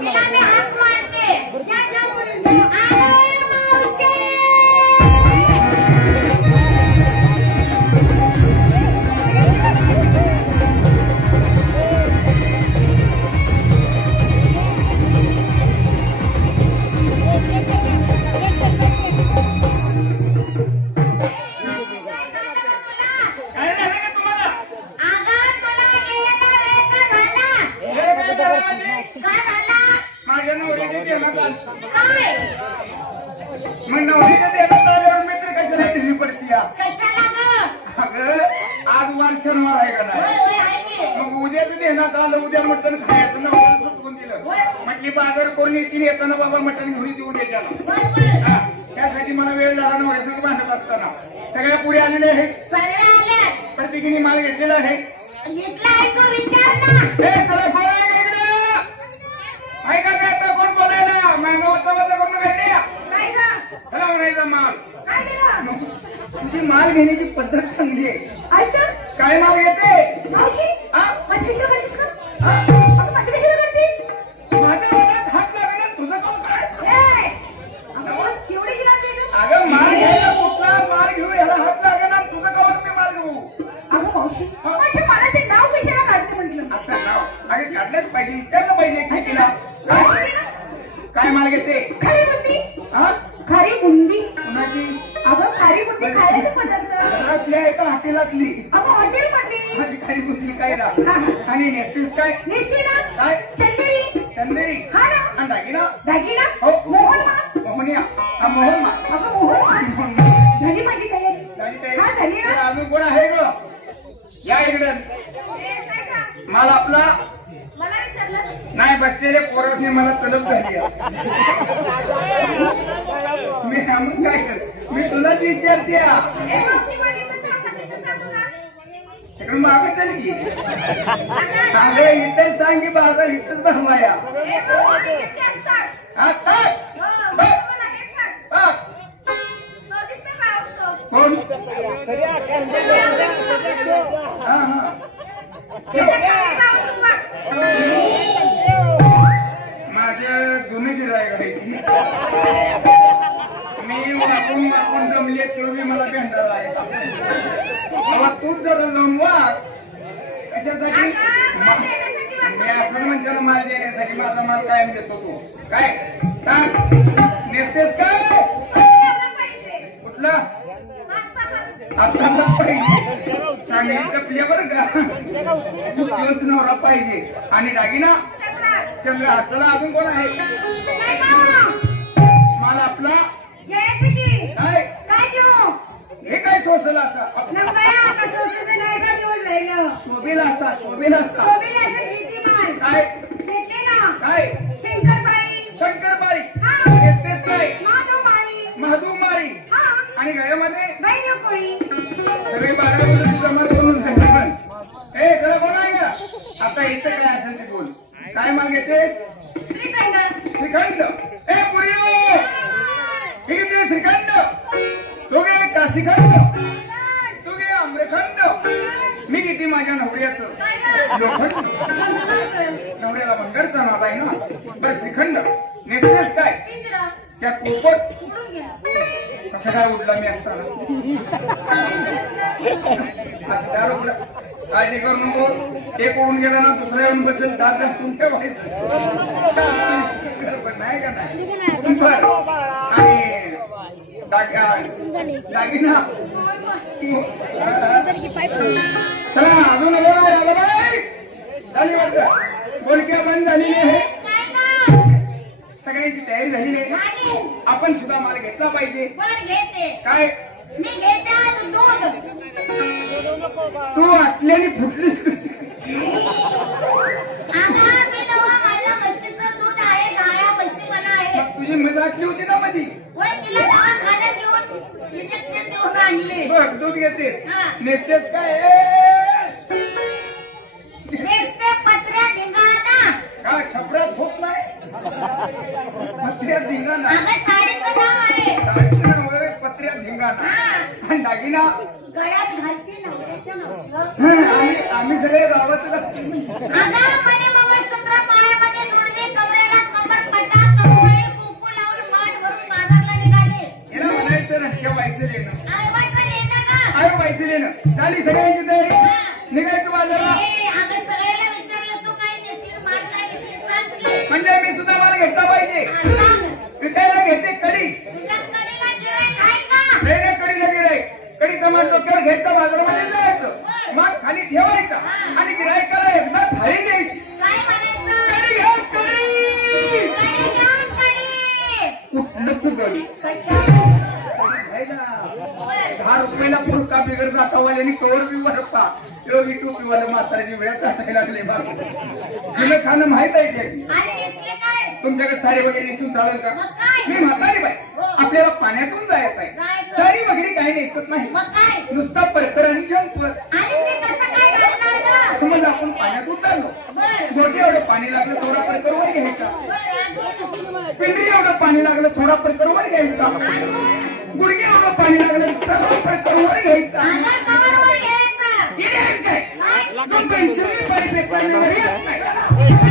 तिला मी हाक मारते जा जा बोलून दे आलोय मावशी उद्या मटण खायचं ना सुटवून दिलं म्हटली बाजार करून येतील येताना बाबा मटण घेऊन येऊ द्यायच्या त्यासाठी मला वेळ झाला नवऱ्यासाठी भांडत असताना सगळ्या पुढे आलेले आहेत प्रत्येकीने माल घेतलेला आहे चला कोण आहे इकडे ऐका काय आता कोण बोलायला मागावचा वाजा करून घ्यायला चला म्हणायचा माल तुझी माल घेण्याची पद्धत चांगली आहे काय माल घेते माझ्या मनात हात लागेल तुझं कोण करायचं अगं माल घ्यायला कुठला माल घेऊ याला हात लागेल ना तुझं कवर मी माल घेऊ अगं मावशी माझ्या मालाचे नाव कशाला काढते म्हटलं असं नाव अगं काढलंच पाहिजे विचारलं पाहिजे तिला काय माल घेते खरी बुंदी खरी बुंदी कुणाची अगं खरी बुंदी खायचे पदार्थ घरातली आहे का हॉटेलातली अगं हॉटेल मधली माझी खरी बुंदी काय ना आणि नेसतेस काय नेसती ना काय चंदेरी चंदेरी हा ना आणि दागिना दागिना हो मोहन मोहनिया मोहन अगं मोहन झाली माझी तयारी हा झाली ना अजून कोण आहे ग या इकडे माल आपला मला विचारलं नाही बसलेले पोरासने मला तलब झाली मी सांगून काय कर मी तुलाच विचारते तिकडून मागे चल की अगं इथं सांग की बाजार इथंच भरवाया कोण माझ्या जुने गिरायक आहे की मी वाकून वाकून जमले तेवढी मला भेंडाला आहे बाबा तूच जरा जाऊन वाग कशासाठी मी असं म्हणते ना माल देण्यासाठी माझा माल कायम देतो तू काय नेसतेस काय कुठला आपला पाहिजे चांगली जपली बरं का दिवस नवरा पाहिजे आणि दागिना चंद्र चला अजून कोण आहे मला आपला हे काय सोसल असा शोभेल असा शोभेल असा काय काय शंकरबाई नेसतेस काय महादूमारी आणि गळ्यामध्ये सगळे 12 जमा करून सांगते पण ए जरा कोण आहे का आता इथं काय असेल ते बोल काय माल घेतेस श्रीखंड ए पुरी हे घेते श्रीखंड तू घे काशीखंड तू घे आम्रखंड मी घेते माझ्या नवऱ्याचं लोखंड नवऱ्याला भंगारचा नाद आहे ना बरं श्रीखंड नेसतेस काय त्या पोपट कसं काय उठला मी असताना असं दार उठला काळजी करू नको एक ओढून गेला ना दुसरा येऊन बसेल दात झाकून ठेवायचं पण नाही का नाही बर आणि दागिना चला अजून झाली वाटतं बोलक्या बंद झालेली आहे सगळ्यांची तयारी झालेली आहे आपण सुद्धा माल घेतला पाहिजे काय मी घेते आज दूध तू आटल्याने फुटलीस कशी मी नवा माझ्या म्हशीचं दूध आहे गाया म्हशी मला आहे तुझी मजा आटली होती ना मधी होय तिला दवाखान्यात घेऊन इंजेक्शन देऊन आणले बघ दूध घेतेस नेसतेस काय नेसते पत्र्या धिंगाणा का छपरात होत नाही पत्र्या धिंगाणा साडीचं नाव आहे साडीचं नाव आहे पत्र्या धिंगाणा आणि दागिना गळ्यात घालते नवऱ्याच्या नवस आम्ही सगळे गावात मंगळसूत्र पायामध्ये जोडवे कमरेला ठेवायचं लेणं आयो बायचं लेणं झाली सगळ्यांची तयारी निघायचं बाजारला म्हणजे मी सुद्धा मला घेतला पाहिजे विकायला घेते कडी नाही कडीला गिराईक कडीचा मान डोक्यावर घ्यायचा बाजारामध्ये जायचं मान खाली ठेवायचा आणि गिराईकाला एकदा थाळी द्यायची कुठलंच गडी 10 रुपयाला पुरका बिगर जातावाल्यानी कवर बी बरपा योगी टोपीवाला म्हाताऱ्याची वेळा चाटायला लागले बाबा जिनं खाणं माहित आहे त्याची तुमच्याकडे साडी वगैरे नेसून चालेल का मी म्हातारी बाई आपल्याला पाण्यातून जायचं आहे साडी वगैरे काही नेसत नाही नुसता परकर आणि जंपर समज आपण पाण्यात उतरलो गोटी एवढं पाणी लागलं थोडा परकर वर घ्यायचा पिंपरी एवढं पाणी लागलं थोडा प्रकार वर घ्यायचा गुडघे एवढं पाणी लागलं सर्व प्रकार वर घ्यायचा काय पंचमी पाणी पेपर येत नाही